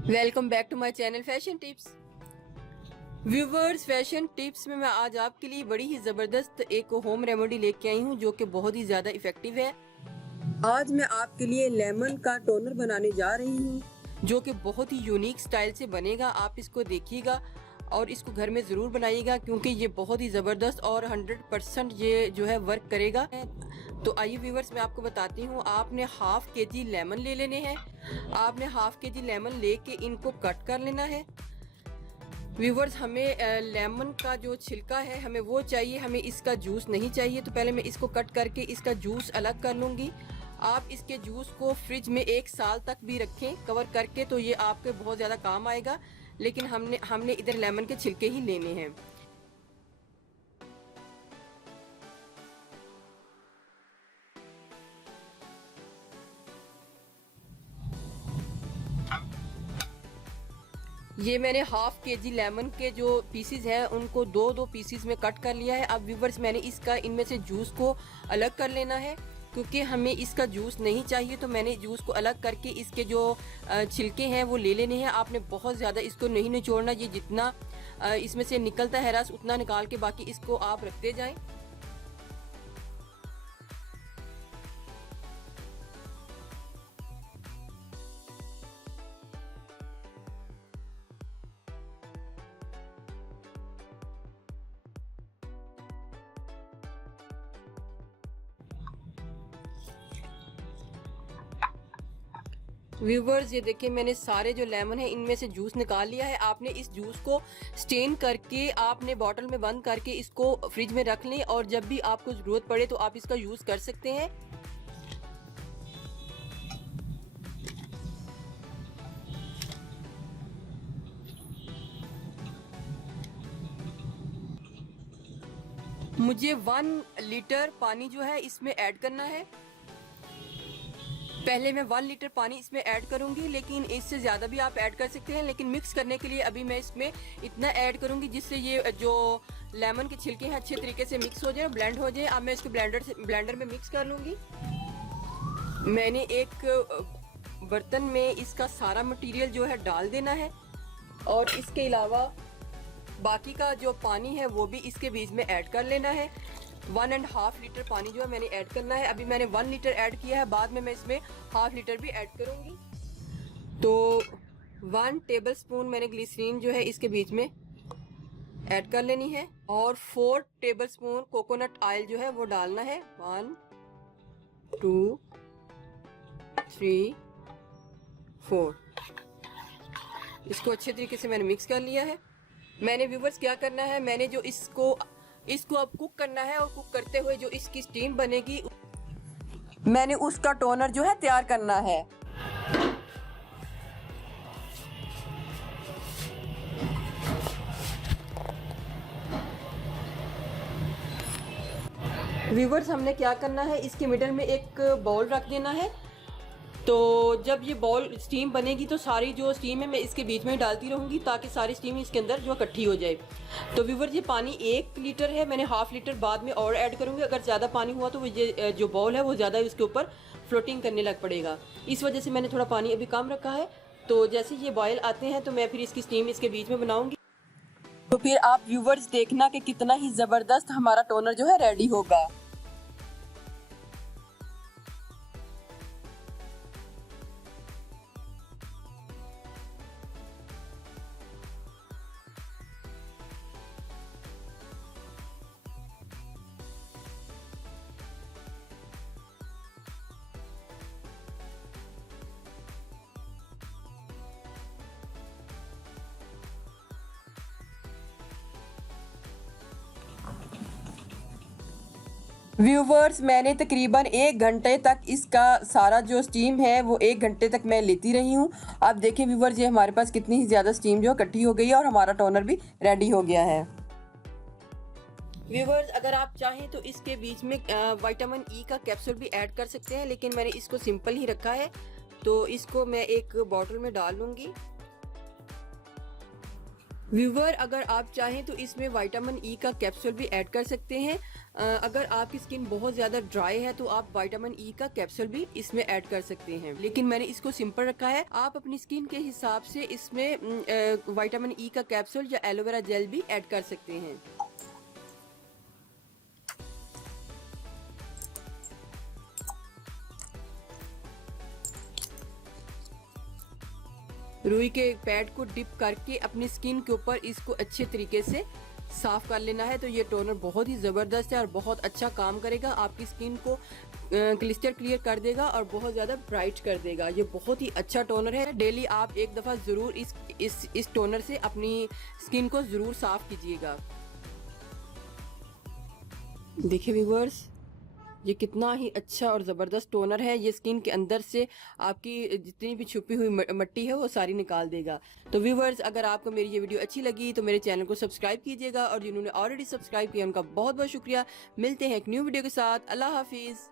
Welcome back to my channel fashion tips. Viewers, fashion tips में मैं आज आपके लिए बड़ी ही ज़बरदस्त एक होम रेमेडी लेके आई हूँ जो कि बहुत ही ज़्यादा इफ़ेक्टिव है। आज मैं आपके लिए लेमन का टोनर बनाने जा रही हूँ जो कि बहुत ही यूनिक स्टाइल से बनेगा। आप इसको देखिएगा और इसको घर में ज़रूर बनाइएगा क्योंकि ये बहुत ही ज़बरदस्त और 100% ये जो है वर्क करेगा। तो आइए व्यूवर्स, मैं आपको बताती हूँ। आपने हाफ केजी लेमन ले लेने हैं। आपने हाफ केजी लेमन लेके इनको कट कर लेना है। व्यूवर्स, हमें लेमन का जो छिलका है हमें वो चाहिए, हमें इसका जूस नहीं चाहिए। तो पहले मैं इसको कट करके इसका जूस अलग कर लूँगी। आप इसके जूस को फ्रिज में 1 साल तक भी रखें कवर करके, तो ये आपके बहुत ज़्यादा काम आएगा। लेकिन हमने इधर लेमन के छिलके ही लेने हैं। ये मैंने हाफ केजी लेमन के जो पीसीज हैं उनको दो पीसीज में कट कर लिया है। अब व्यूवर्स, मैंने इसका इनमें से जूस को अलग कर लेना है क्योंकि हमें इसका जूस नहीं चाहिए। तो मैंने जूस को अलग करके इसके जो छिलके हैं वो ले लेने हैं। आपने बहुत ज़्यादा इसको नहीं निचोड़ना। ये जितना इसमें से निकलता है रस उतना निकाल के बाकी इसको आप रखते जाएं। व्यूवर्स, ये देखिए मैंने सारे जो लेमन है इनमें से जूस निकाल लिया है। आपने इस जूस को स्टेन करके आपने बॉटल में बंद करके इसको फ्रिज में रख लें और जब भी आपको ज़रूरत पड़े तो आप इसका यूज़ कर सकते हैं। मुझे 1 लीटर पानी जो है इसमें ऐड करना है। पहले मैं 1 लीटर पानी इसमें ऐड करूंगी, लेकिन इससे ज़्यादा भी आप ऐड कर सकते हैं। लेकिन मिक्स करने के लिए अभी मैं इसमें इतना ऐड करूंगी जिससे ये जो लेमन के छिलके हैं अच्छे तरीके से मिक्स हो जाए, ब्लेंड हो जाए। अब मैं इसको ब्लेंडर में मिक्स कर लूँगी। मैंने एक बर्तन में इसका सारा मटेरियल जो है डाल देना है और इसके अलावा बाकी का जो पानी है वो भी इसके बीच में ऐड कर लेना है। 1.5 लीटर पानी जो है मैंने ऐड करना है। अभी मैंने 1 लीटर ऐड किया है, बाद में मैं इसमें हाफ लीटर भी ऐड करूंगी। तो 1 टेबल स्पून मैंने ग्लिसरीन जो है इसके बीच में ऐड कर लेनी है और 4 टेबल स्पून कोकोनट ऑयल जो है वो डालना है। 1 2 3 4। इसको अच्छे तरीके से मैंने मिक्स कर लिया है। मैंने व्यूवर्स क्या करना है, मैंने जो इसको अब कुक करना है और कुक करते हुए जो इसकी स्टीम बनेगी मैंने उसका टोनर जो है तैयार करना है। व्यूवर्स, हमने क्या करना है, इसके मिडल में एक बाउल रख देना है। तो जब ये बॉल स्टीम बनेगी तो सारी जो स्टीम है मैं इसके बीच में डालती रहूँगी ताकि सारी स्टीम इसके अंदर जो इकट्ठी हो जाए। तो व्यूवर्स, ये पानी 1 लीटर है, मैंने हाफ लीटर बाद में और ऐड करूँगी। अगर ज़्यादा पानी हुआ तो ये जो बॉल है वो ज़्यादा इसके ऊपर फ्लोटिंग करने लग पड़ेगा। इस वजह से मैंने थोड़ा पानी अभी कम रखा है। तो जैसे ये बॉयल आते हैं तो मैं फिर इसकी स्टीम इसके बीच में बनाऊँगी। तो फिर आप व्यूवर्स देखना कि कितना ही ज़बरदस्त हमारा टोनर जो है रेडी होगा। व्यूवर्स, मैंने तकरीबन 1 घंटे तक इसका सारा जो स्टीम है वो 1 घंटे तक मैं लेती रही हूँ। अब देखें व्यूवर्स, ये हमारे पास कितनी ही ज़्यादा स्टीम जो इकट्ठी हो गई है और हमारा टोनर भी रेडी हो गया है। व्यूवर्स, अगर आप चाहें तो इसके बीच में विटामिन ई का कैप्सूल भी ऐड कर सकते हैं, लेकिन मैंने इसको सिंपल ही रखा है। तो इसको मैं एक बॉटल में डाल लूँगी। व्यूवर, अगर आप चाहें तो इसमें विटामिन ई का कैप्सूल भी ऐड कर सकते हैं। अगर आपकी स्किन बहुत ज़्यादा ड्राई है तो आप विटामिन ई का कैप्सूल भी इसमें ऐड कर सकते हैं, लेकिन मैंने इसको सिंपल रखा है। आप अपनी स्किन के हिसाब से इसमें विटामिन ई का कैप्सूल या एलोवेरा जेल भी ऐड कर सकते हैं। रुई के पैड को डिप करके अपनी स्किन के ऊपर इसको अच्छे तरीके से साफ कर लेना है। तो ये टोनर बहुत ही ज़बरदस्त है और बहुत अच्छा काम करेगा, आपकी स्किन को क्लिस्टर क्लियर कर देगा और बहुत ज़्यादा ब्राइट कर देगा। ये बहुत ही अच्छा टोनर है। डेली आप एक दफ़ा ज़रूर इस टोनर से अपनी स्किन को ज़रूर साफ कीजिएगा। देखिए व्यूअर्स, ये कितना ही अच्छा और ज़बरदस्त टोनर है। ये स्किन के अंदर से आपकी जितनी भी छुपी हुई मिट्टी है वो सारी निकाल देगा। तो व्यूअर्स, अगर आपको मेरी ये वीडियो अच्छी लगी तो मेरे चैनल को सब्सक्राइब कीजिएगा, और जिन्होंने ऑलरेडी सब्सक्राइब किया उनका बहुत बहुत शुक्रिया। मिलते हैं एक न्यू वीडियो के साथ। अल्लाह हाफिज़।